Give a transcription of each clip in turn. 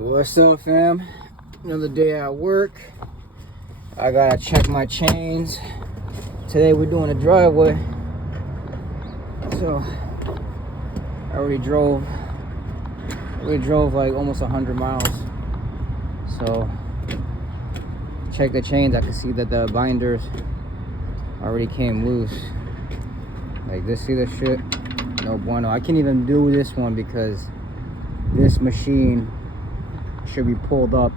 What's up, fam? Another day at work. I gotta check my chains. Today we're doing a driveway. So I already drove like almost 100 miles. So check the chains. I can see that the binders already came loose. Like this, see this shit? No bueno. I can't even do this one because this machine should be pulled up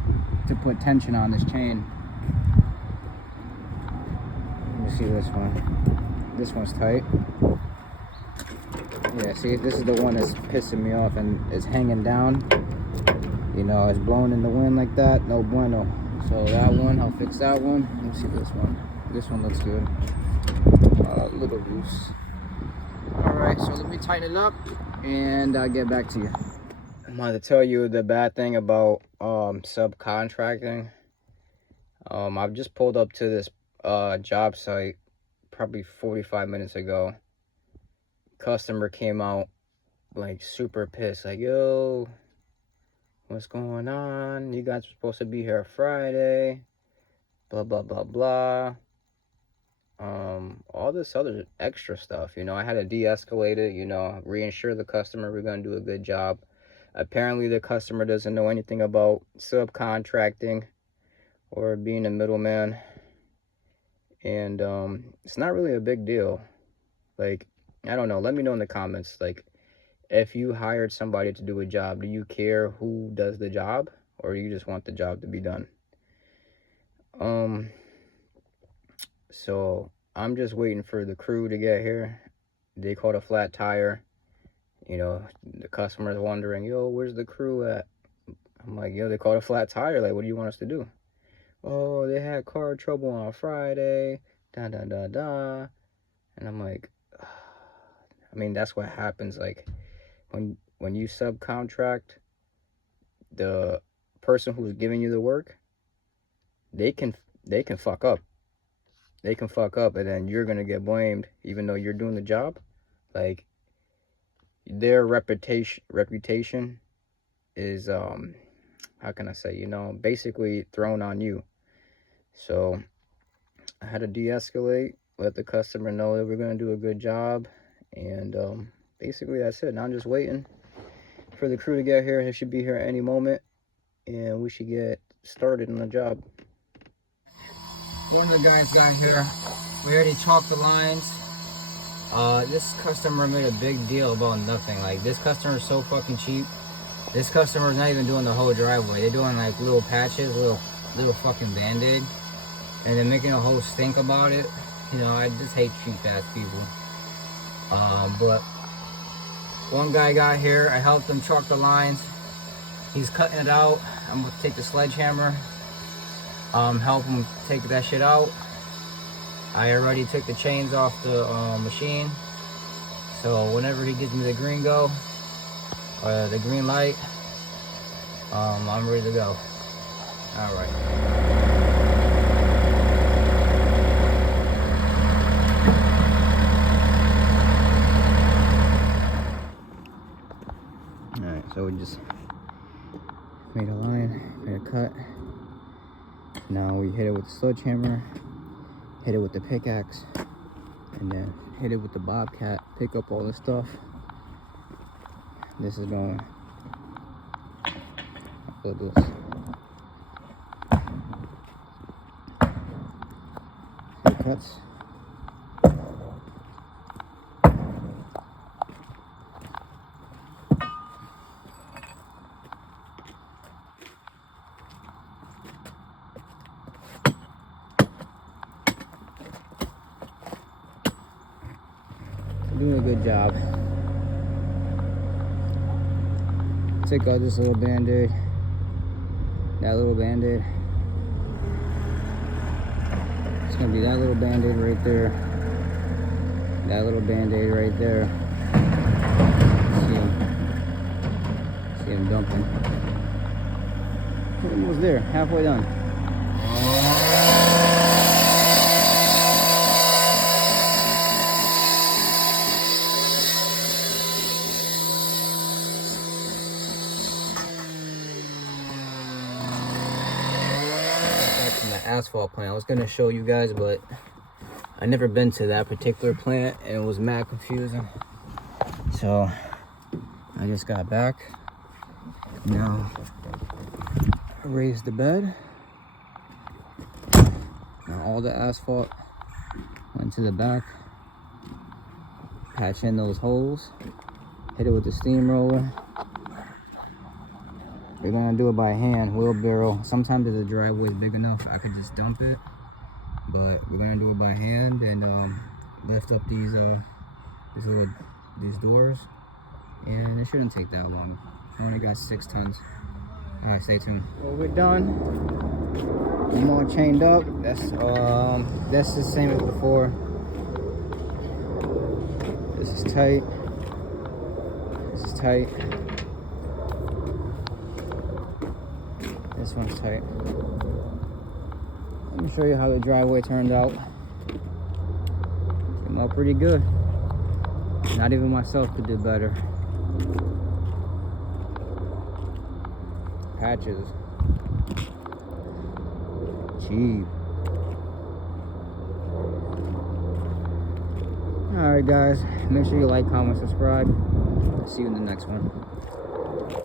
to put tension on this chain. Let me see this one. This one's tight. Yeah, see, this is the one that's pissing me off and it's hanging down. You know, it's blowing in the wind like that. No bueno. So that one, I'll fix that one. Let me see this one. This one looks good. A little loose. Alright, so let me tighten it up and I'll get back to you. I'm going to tell you the bad thing about subcontracting. I've just pulled up to this job site probably 45 minutes ago. Customer came out like super pissed, like, yo, what's going on? You guys were supposed to be here Friday, blah blah blah blah. All this other extra stuff, you know. I had to de-escalate it, you know, reassure the customer we're gonna do a good job. Apparently the customer doesn't know anything about subcontracting or being a middleman, and it's not really a big deal. Like, I don't know, let me know in the comments, like, if you hired somebody to do a job, do you care who does the job, or you just want the job to be done? So I'm just waiting for the crew to get here. They caught a flat tire. You know, the customer's wondering, yo, where's the crew at? I'm like, yo, they caught a flat tire. Like, what do you want us to do? Oh, they had car trouble on Friday. Da da da da. And I'm like, I mean, that's what happens. Like, when you subcontract, the person who's giving you the work, they can fuck up. They can fuck up, and then you're gonna get blamed, even though you're doing the job. Like, their reputation is how can I say, you know, basically thrown on you. So I had to de-escalate, let the customer know that we're gonna do a good job, and basically that's it. Now I'm just waiting for the crew to get here. They should be here any moment, and we should get started on the job. One of the guys got here. We already chalked the lines. This customer made a big deal about nothing. Like, this customer is so fucking cheap. This customer is not even doing the whole driveway. They're doing like little patches, little fucking band-aid, and they're making a whole stink about it. You know, I just hate cheap ass people. But one guy got here. I helped him chalk the lines. He's cutting it out. I'm gonna take the sledgehammer. Help him take that shit out. I already took the chains off the machine, so whenever he gives me the green go, or the green light, I'm ready to go. All right. All right, so we just made a line, made a cut. Now we hit it with the sledgehammer, hit it with the pickaxe, and then hit it with the bobcat, pick up all the stuff. This is going like this. Few cuts. Doing a good job. Take out this little band-aid, that little band-aid. It's gonna be that little band-aid right there, that little band-aid right there. See him dumping. We're almost there, halfway done. asphalt plant. I was gonna show you guys, but I never been to that particular plant and it was mad confusing. So I just got back. Now I raised the bed. Now all the asphalt went to the back. Patch in those holes. Hit it with the steamroller. We're gonna do it by hand, wheelbarrow. Sometimes if the driveway is big enough, I could just dump it. But we're gonna do it by hand and lift up these doors, and it shouldn't take that long. I only got 6 tons. All right, stay tuned. Well, we're done. I'm all chained up. That's the same as before. This is tight. This is tight. This one's tight. Let me show you how the driveway turned out. Came out pretty good. Not even myself could do better. Patches. Cheap. Alright guys, make sure you like, comment, subscribe. See you in the next one.